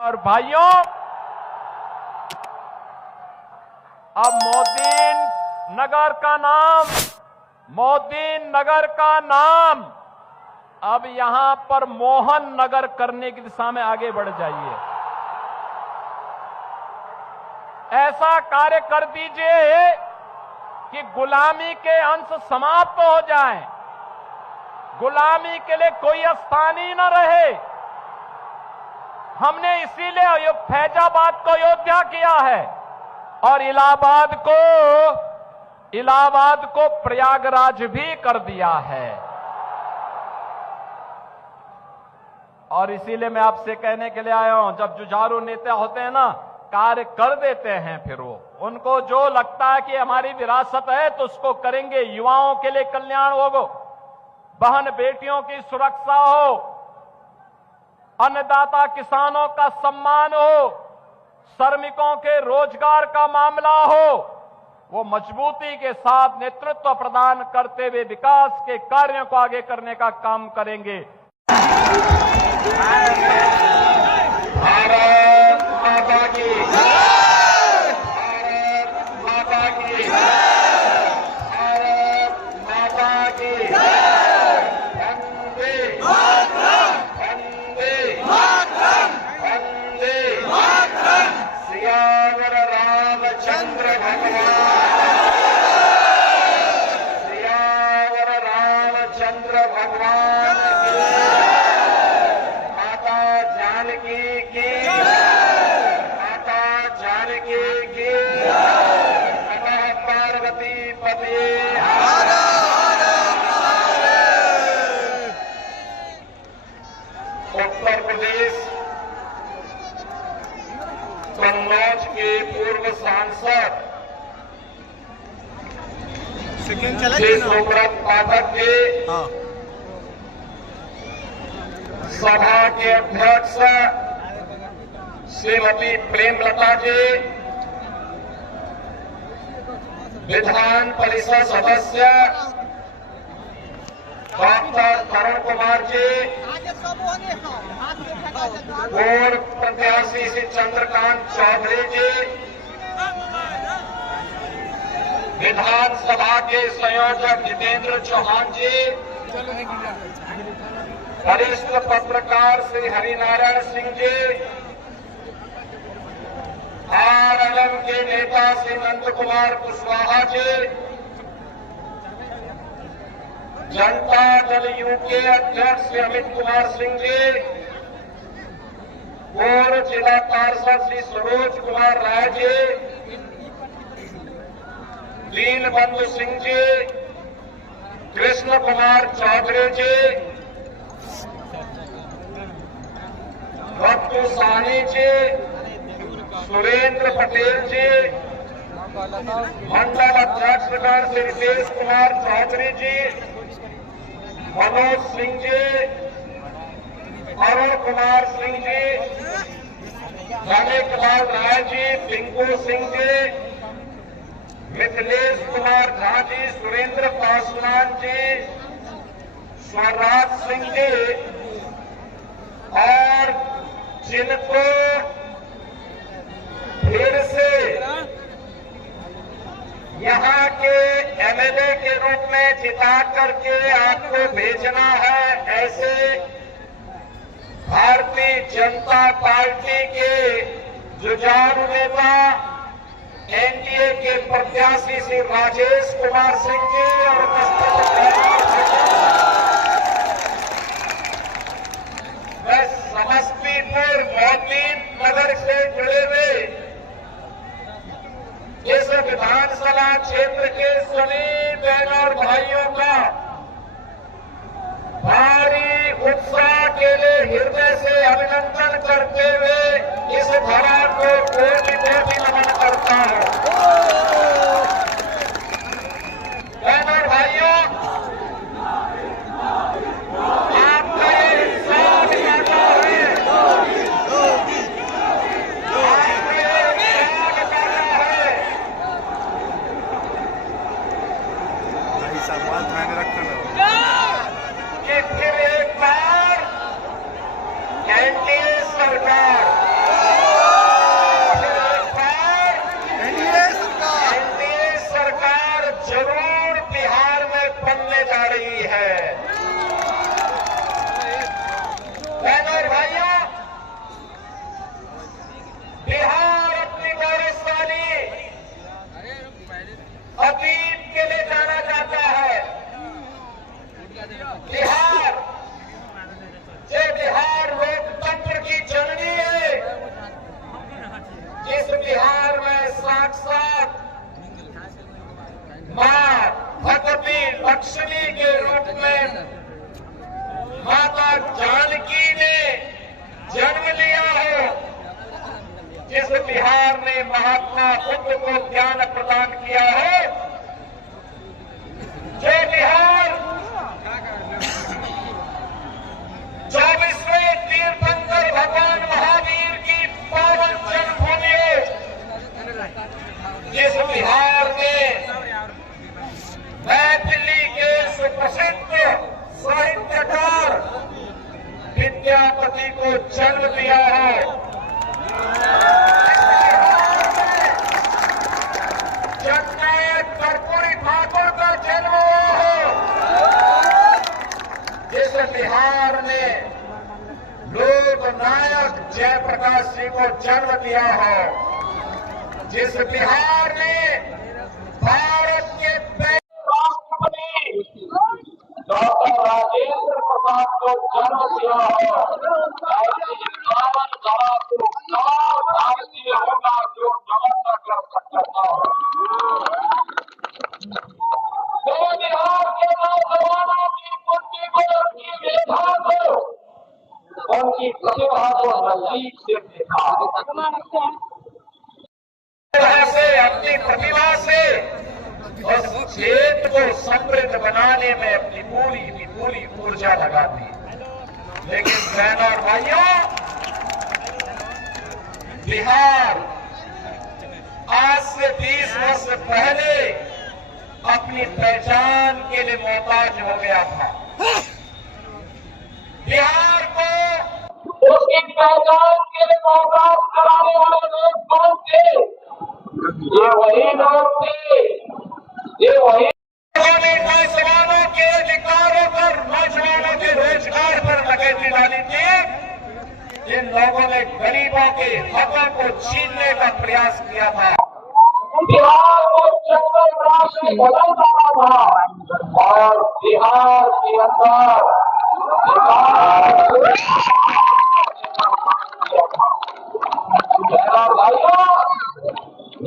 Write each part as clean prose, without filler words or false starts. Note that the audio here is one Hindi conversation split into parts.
और भाइयों, अब मोदीन नगर का नाम अब यहां पर मोहन नगर करने की दिशा में आगे बढ़ जाइए। ऐसा कार्य कर दीजिए कि गुलामी के अंश समाप्त हो जाएं, गुलामी के लिए कोई स्थान ही न रहे। हमने इसीलिए फैजाबाद को अयोध्या किया है और इलाहाबाद को प्रयागराज भी कर दिया है। और इसीलिए मैं आपसे कहने के लिए आया हूं, जब जुझारू नेता होते हैं ना, कार्य कर देते हैं, फिर वो उनको जो लगता है कि हमारी विरासत है तो उसको करेंगे। युवाओं के लिए कल्याण होगा, बहन बेटियों की सुरक्षा हो, अन्नदाता किसानों का सम्मान हो, श्रमिकों के रोजगार का मामला हो, वो मजबूती के साथ नेतृत्व प्रदान करते हुए विकास के कार्यों को आगे करने का काम करेंगे। भारत माता की जय, भारत माता की जय, भारत माता की जय, वंदे मातरम, वंदे मातरम, वंदे मातरम। सियावर रामचंद्र भगवान, सियावर रामचंद्र भगवान की माता जानकी की नमः पार्वती पति। उत्तर प्रदेश कन्नौज के पूर्व सांसद श्री सुब्रत पाठक के सभा के अध्यक्ष श्रीमती प्रेमलता जी, विधान परिषद सदस्य डॉक्टर तरुण कुमार जी, पूर्व प्रत्याशी श्री चंद्रकांत चौधरी जी, विधानसभा के संयोजक जितेंद्र चौहान जी, वरिष्ठ पत्रकार श्री हरिनारायण सिंह जी, आरएलएम के नेता श्री नंद कुमार कुशवाहा जी, जनता दल यू के अध्यक्ष श्री अमित कुमार सिंह जी, पूर्व जिला पार्षद श्री सरोज कुमार राय जी, दीनबंधु सिंह जी, कृष्ण कुमार चौधरी जी, भक्तू सानी जी, सुरेंद्र पटेल जी, मंडल अध्यक्ष श्री रितेश कुमार चौधरी जी, मनोज सिंह जी, अरुण कुमार सिंह जी, रमेश लाल राय जी, पिंकू सिंह जी, मिथिलेश कुमार झा जी, सुरेंद्र पासवान जी, स्वराज सिंह जी, और जिनको फिर से यहाँ के एमएलए के रूप में जिता करके आपको भेजना है, ऐसे भारतीय जनता पार्टी के जुझारू नेता एनडीए के प्रत्याशी श्री राजेश कुमार सिंह जी और मैं समस्तीपुर मोदीन नगर से जुड़े हुए इस विधानसभा क्षेत्र के सभी बहन और भाइयों का भारी उत्साह के लिए हृदय से अभिनंदन करते हुए इस धरा को कोटि कोटि नमन करता हूं। बहन और भाइयों, आपका ये उत्साह दिखाता है, कि फिर एक बार एनडीए सरकार लक्ष्मी के रूप में माता जानकी ने जन्म लिया हो, जिस बिहार ने महात्मा बुद्ध को ज्ञान प्रदान किया है, जो बिहार 24वें तीर्थंकर भगवान महावीर की पावन जन्मभूमि है, जिस बिहार ने मैथिली के सुप्रसिद्ध साहित्यकार विद्यापति को जन्म दिया है, जननायक कर्पूरी ठाकुर का जन्म हुआ है, जिस बिहार ने लोकनायक जयप्रकाश सिंह को जन्म दिया हो, जिस बिहार ने भारत के राष्ट्रपति डॉक्टर राजेंद्र प्रसाद को जन्म दिया हो, ऐसी पावन धरा को कौन भारतीय होगा जो नमन न कर सकता था। तो बिहार के नौजवानों की बुद्धि को, उनकी मेधा को, उनकी प्रतिभा को नजदीक से देखा, अपनी प्रतिभा से उस क्षेत्र को समृद्ध बनाने में अपनी पूरी ऊर्जा लगाती। लेकिन बहनों और भाइयों, बिहार आज से 20 वर्ष पहले अपनी पहचान के लिए मोहताज हो गया था। बिहार को उसकी पहचान के लिए मोहताज कराने वाले लोग कौन थे? ये वही लोग थे, ये वही नौजवानों के अधिकारों पर, नौजवानों के रोजगार पर डकैती डाली थी। इन लोगों ने गरीबों के हकों को छीनने का प्रयास किया था। बिहार को जंगल राज में बदल डाला था और बिहार के अंदर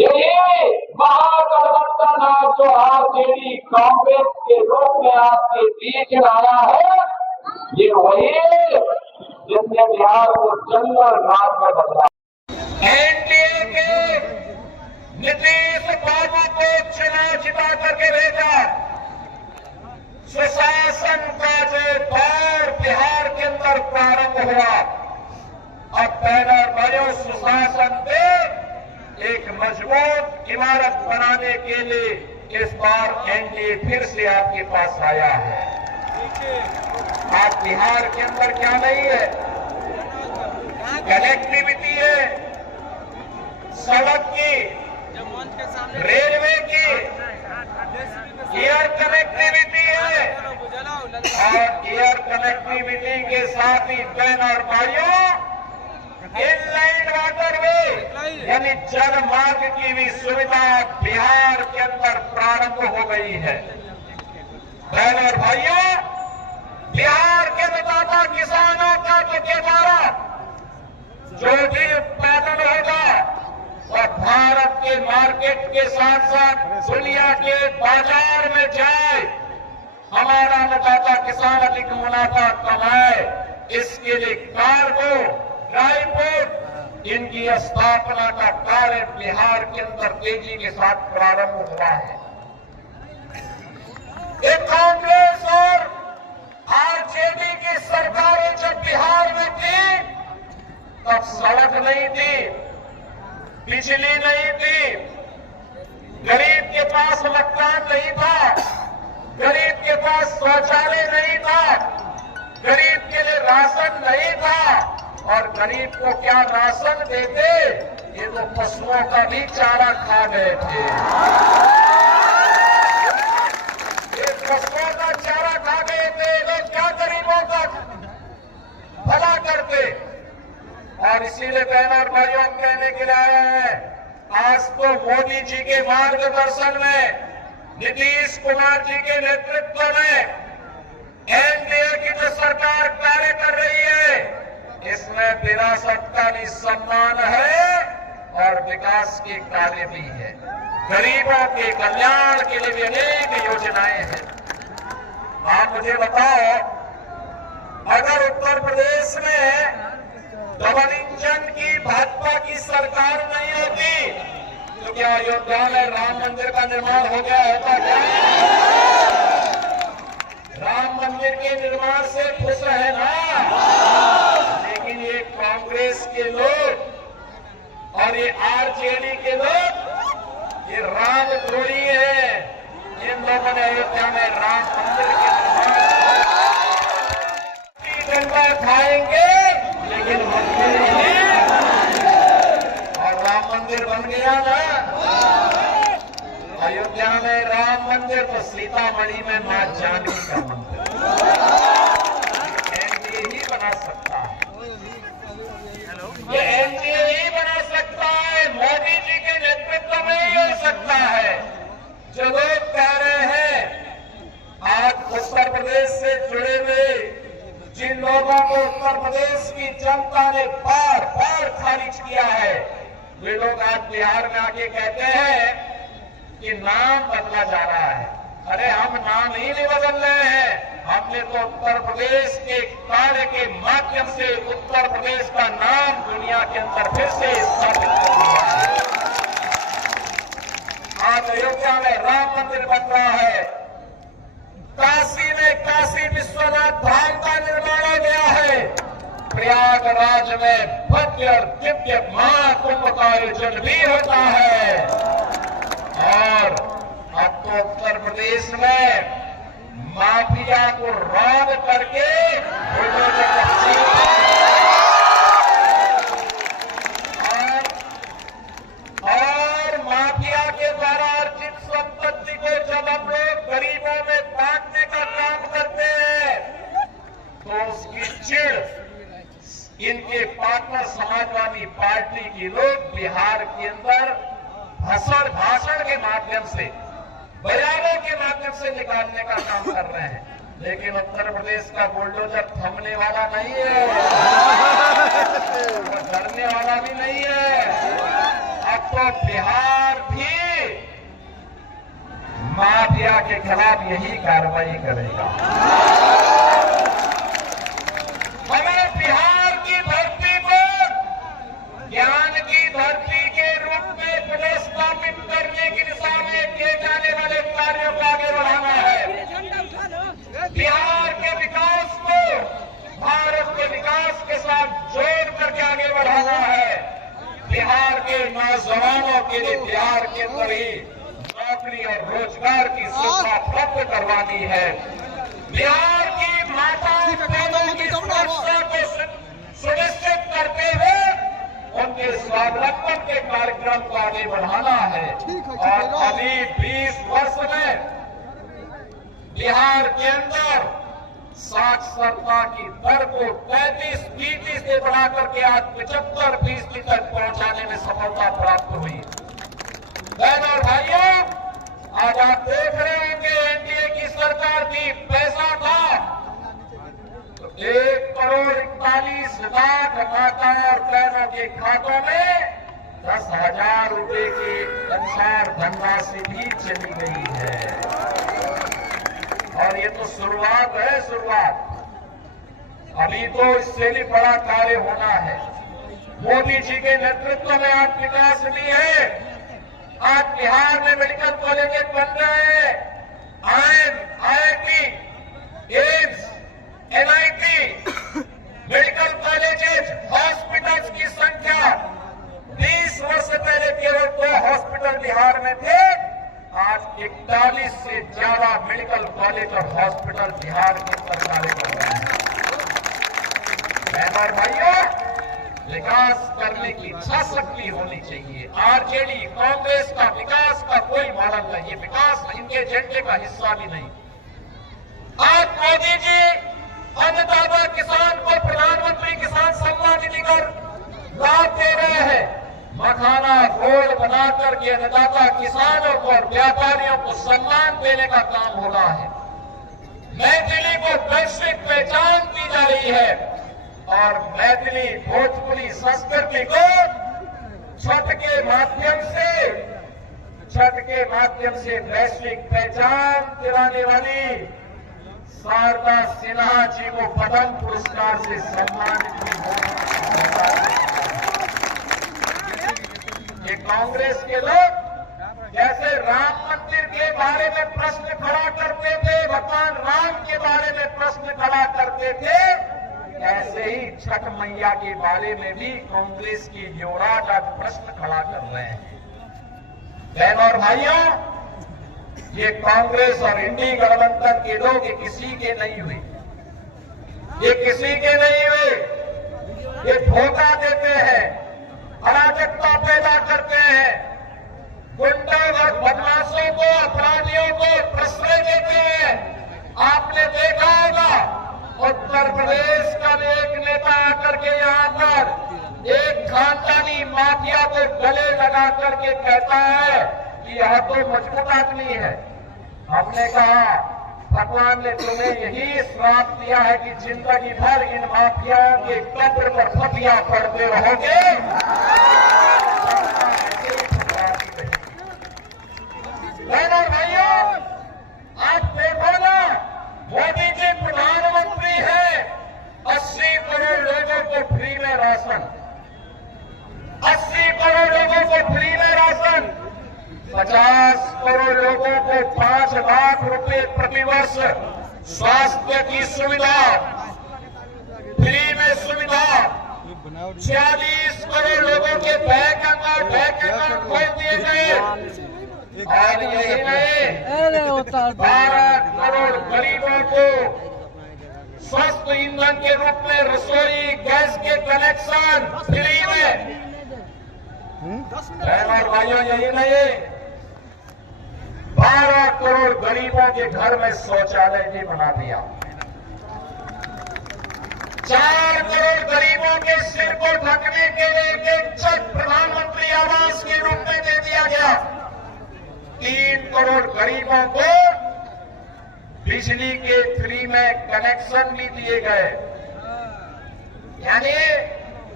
यही महागठबंधन आज जो आरजेडी कांग्रेस के रूप में आपके बीच में आया है, ये वही जिसने बिहार को जंगल राज में बदला। एनडीए के नीतीश बाबू को चुनाव जिता करके भेजा। सुशासन का जो दौर बिहार के अंदर प्रारंभ हुआ, अब बहनों और भाइयों, सुशासन पे एक मजबूत इमारत बनाने के लिए इस बार एनडीए फिर से आपके पास आया है। आप बिहार के अंदर क्या नहीं है? कनेक्टिविटी है, सड़क की, रेलवे की, एयर कनेक्टिविटी है, और एयर कनेक्टिविटी के साथ ही बहन और भाइयों इनलाइन वाटरवे यानी जल मार्ग की भी सुविधा बिहार के अंदर प्रारंभ हो गई है। बहन और भाइयों, बिहार के अन्नदाता किसानों का जो केदारा जो भी उत्पादन होगा वह भारत के मार्केट के साथ साथ दुनिया के बाजार में जाए, हमारा अन्नदाता किसान अधिक मुनाफा कमाए, इसके लिए कार्गो ड्राईपोर्ट इनकी स्थापना का कार्य बिहार के अंदर तेजी के साथ प्रारंभ हुआ है। एक कांग्रेस और आरजेडी की सरकारें जब बिहार में थी तब सड़क नहीं थी, बिजली नहीं थी, गरीब के पास मकान नहीं था, गरीब के पास शौचालय नहीं था, गरीब के लिए राशन नहीं था, और गरीब को क्या राशन देते, ये तो पशुओं का भी चारा खा गए थे। ये पशुओं का चारा खा गए थे, लोग क्या गरीबों का भला करते। और इसीलिए बहनों और भाइयों हम कहने के लिए आए हैं, आज तो मोदी जी के मार्गदर्शन में, नीतीश कुमार जी के नेतृत्व में एनडीए की जो सरकार कार्य कर रही है, इसमें विरासत का भी सम्मान है और विकास के कार्य भी है। गरीबों के कल्याण के लिए भी अनेक योजनाएं हैं। आप मुझे बताओ, अगर उत्तर प्रदेश में डबल इंजन की भाजपा की सरकार नहीं होती तो क्या अयोध्या में राम मंदिर का निर्माण हो गया होता क्या? राम मंदिर के निर्माण से खुश है ना, लेकिन ये कांग्रेस के लोग और ये आरजेडी के लोग ये राम द्रोही है। इन लोगों ने अयोध्या में राम मंदिर के निर्माण की डंडा खाएंगे, लेकिन मंदिर नहीं, और राम मंदिर बन गया ना अयोध्या में राम मंदिर, तो सीतामढ़ी में मां जानकी का मंदिर एनडीए ही बना सकता है, ये एनडीए ही बना सकता है, मोदी जी के नेतृत्व में ही हो सकता है। जो लोग कह रहे हैं आज उत्तर प्रदेश से जुड़े हुए जिन लोगों को उत्तर प्रदेश की जनता ने बार बार खारिज किया है, वे लोग आज बिहार में आके कहते हैं कि नाम बदला जा रहा है। अरे हम नाम ही नहीं बदल रहे हैं, हमने तो उत्तर प्रदेश के कार्य के माध्यम से उत्तर प्रदेश का नाम दुनिया के अंदर फिर से स्थापित कर दिया है। आज अयोध्या में राम मंदिर बन रहा है, काशी में काशी विश्वनाथ धाम का निर्माण हो गया है, प्रयागराज में भव्य और दिव्य महाकुंभ का आयोजन भी होता है, और अब तो उत्तर प्रदेश में माफिया को रौब करके और माफिया के द्वारा अर्जित संपत्ति को जब हम लोग गरीबों में बांटने का काम करते हैं तो उसकी चिढ़ इनके पार्टनर समाजवादी पार्टी के लोग बिहार के अंदर भाषण के माध्यम से, बयानों के माध्यम से निकालने का काम कर रहे हैं, लेकिन उत्तर प्रदेश का बुलडोजर थमने वाला नहीं है, डरने वाला भी नहीं है। अब तो बिहार भी माफिया के खिलाफ यही कार्रवाई करेगा। हमें बिहार की धरती पर ज्ञान की धरती के रूप में प्रतिष्ठापित करने की दिशा में किए जाने वाले कार्यों को आगे बढ़ाना है। बिहार के विकास को भारत के विकास के साथ जोड़ करके आगे बढ़ाना है। बिहार के नौजवानों के लिए बिहार के अंदर ही नौकरी और रोजगार की सुविधा उपलब्ध करवानी है। बिहार की माताओं बहनों की सुरक्षा को सुनिश्चित करते हुए उनके स्वावलंबन के कार्यक्रम को आगे बढ़ाना है। और अभी 20 वर्ष में बिहार के अंदर साक्षरता की दर को 33% से बढ़ा करके आज 75% तक पहुंचाने में सफलता प्राप्त हुई। बहनों और भाइयों, आज आप देख रहे होंगे एनडीए की सरकार की पैसा था तो 1,41,00,000 माता और बहनों के खातों में 10,000 रुपए के अनुसार धनराशि भी चली गई है। और ये तो शुरुआत है, शुरुआत। अभी तो इससे भी बड़ा कार्य होना है। मोदी जी के नेतृत्व में आज विकास भी है। आज बिहार में मेडिकल कॉलेज बन रहे हैं, IIT, AIIMS, NIT, medical colleges, hospitals की संख्या 20 वर्ष पहले केवल 2 हॉस्पिटल बिहार में थे, आज 41 से ज्यादा मेडिकल कॉलेज और हॉस्पिटल बिहार के अंदर कार्य कर रहे हैं। बहनों और भाइयों, विकास करने की इच्छा शक्ति होनी चाहिए। आरजेडी कांग्रेस का विकास का कोई मॉडल नहीं है, विकास इनके एजेंडे का हिस्सा भी नहीं। आज मोदी जी अन्नदाता किसान को प्रधानमंत्री किसान सम्मान निधि का लाभ दे रहे हैं। मखाना रोड बना करके अन्नदाता किसानों को और व्यापारियों को सम्मान देने का काम हो रहा है। मैथिली को वैश्विक पहचान दी जा रही है और मैथिली भोजपुरी संस्कृति को छठ के माध्यम से वैश्विक पहचान दिलाने वाली शारदा सिन्हा जी को पद्म पुरस्कार से सम्मानित भी होगा। ये कांग्रेस के लोग जैसे राम मंदिर के बारे में प्रश्न खड़ा करते थे, भगवान राम के बारे में प्रश्न खड़ा करते थे, ऐसे ही छठ मैया के बारे में भी कांग्रेस के युवराज आज प्रश्न खड़ा कर रहे हैं। बहनों और भाइयों, ये कांग्रेस और इंडी गठबंधन के लोग ये किसी के नहीं हुए, ये किसी के नहीं हुए। ये धोखा देते हैं, अराजकता पैदा करते हैं, गुंडों और बदमाशों को, अपराधियों को प्रश्रय देते हैं। आपने देखा होगा उत्तर प्रदेश का एक नेता आकर के यहाँ पर एक खानदानी माफिया को गले लगा करके कहता है कि यह तो मजबूत आदमी है। हमने कहा भगवान ने तुम्हें यही श्राप दिया है कि जिंदगी भर इन माफियाओं के कब्र पर फतिया पड़ते रहोगे। बहनों भाइयों, आप देखो ना, मोदी जी प्रधानमंत्री है, 80 करोड़ लोगों को फ्री में राशन, 80 करोड़ लोगों को फ्री में राशन, 50 करोड़ लोगों को 5 लाख रुपए प्रतिवर्ष स्वास्थ्य की सुविधा, फ्री में सुविधा, 46 करोड़ लोगों के बैंक अकाउंट खोल दिए गए। और यही नहीं, 12 करोड़ गरीबों को स्वस्थ ईंधन के रूप में रसोई गैस के कनेक्शन फ्री में। और भाइयों, यही नहीं, 12 करोड़ गरीबों के घर में शौचालय भी बना दिया। 4 करोड़ गरीबों के सिर को ढकने के लिए एक छठ प्रधानमंत्री आवास के रूप में दे दिया गया। 3 करोड़ गरीबों को बिजली के फ्री में कनेक्शन भी दिए गए। यानी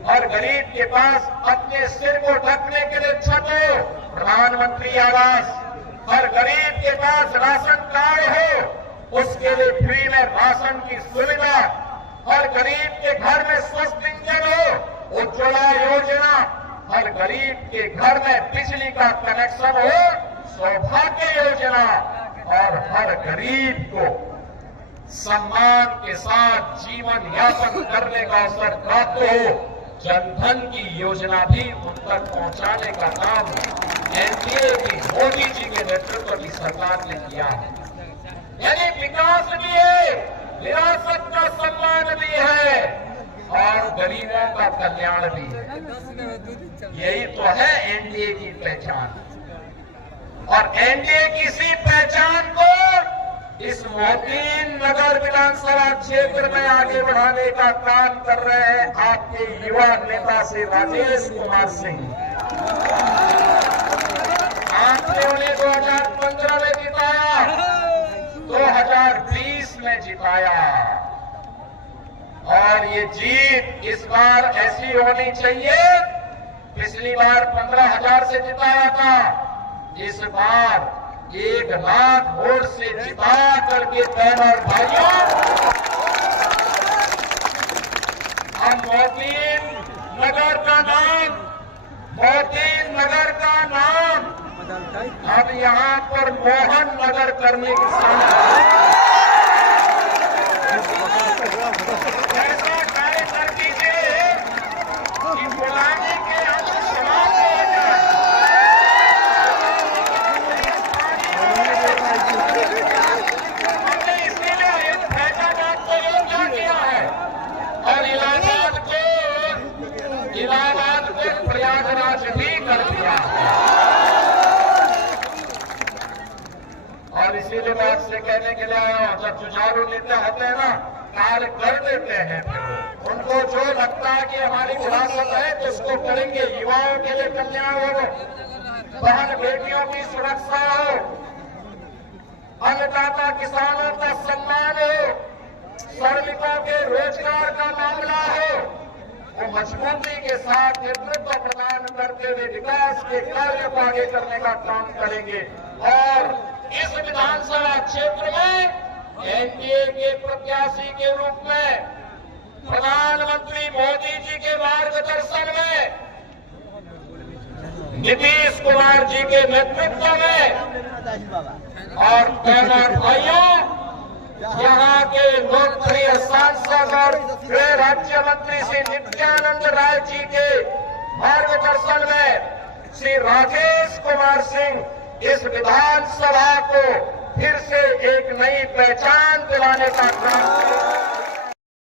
हर गरीब के पास अपने सिर को ढकने के लिए छत हो, प्रधानमंत्री आवास, हर गरीब के पास राशन कार्ड हो, उसके लिए फ्री में राशन की सुविधा, हर गरीब के घर में स्वस्थ इंजन हो, उज्ज्वला योजना, हर गरीब के घर में बिजली का कनेक्शन हो, सौभाग्य योजना, और हर गरीब को सम्मान के साथ जीवन यापन करने का अवसर प्राप्त हो। जनधन की योजना भी उन तक पहुंचाने का काम एनडीए की मोदी जी के नेतृत्व की सरकार ने किया है। यानी विकास भी है, विरासत का सम्मान भी है, और गरीबों का कल्याण भी है। यही तो है एनडीए की पहचान। और एनडीए की इसी पहचान को इस मोतीन नगर विधानसभा क्षेत्र में आगे बढ़ाने का काम कर रहे हैं आपके युवा नेता से राजेश कुमार सिंह। आपने उन्हें 2015 में जिताया, 2020 में जिताया, और ये जीत इस बार ऐसी होनी चाहिए। पिछली बार 15,000 से जिताया था, इस बार 1 लाख वोट से जिता करके बहन और भाइयों हम मोतीन नगर का नाम, मोतीन नगर का नाम अब यहाँ पर मोहन नगर करने की ऐसा कार्य कर दीजिए कि बुलाने के हम समाप्त हो जाए। हमने इसीलिए फैजाबाद को योजना किया है और इलाहाबाद को प्रयागराज भी कर दिया। और इसीलिए मैं आपसे कहने के लिए आया हूं, जब जुझारू नेता होते हैं ना, कार्य कर देते हैं, उनको जो लगता है कि हमारी विरासत है तो उसको करेंगे। युवाओं के लिए कल्याण हो, बहन बेटियों की सुरक्षा हो, अन्नदाता किसानों का सम्मान हो, श्रमिकों के रोजगार का मामला हो, वो मजबूती के साथ नेतृत्व प्रदान करते हुए विकास के कार्य को आगे करने का काम करेंगे। और इस विधानसभा क्षेत्र में एनडीए के प्रत्याशी के रूप में प्रधानमंत्री मोदी जी के मार्गदर्शन में, नीतीश कुमार जी के नेतृत्व में और बहनों भाइयों, यहाँ के लोकप्रिय सांसद और गृह राज्य मंत्री श्री नित्यानंद राय जी के मार्गदर्शन में श्री राजेश कुमार सिंह इस विधानसभा को फिर से एक नई पहचान दिलाने का काम करेंगे।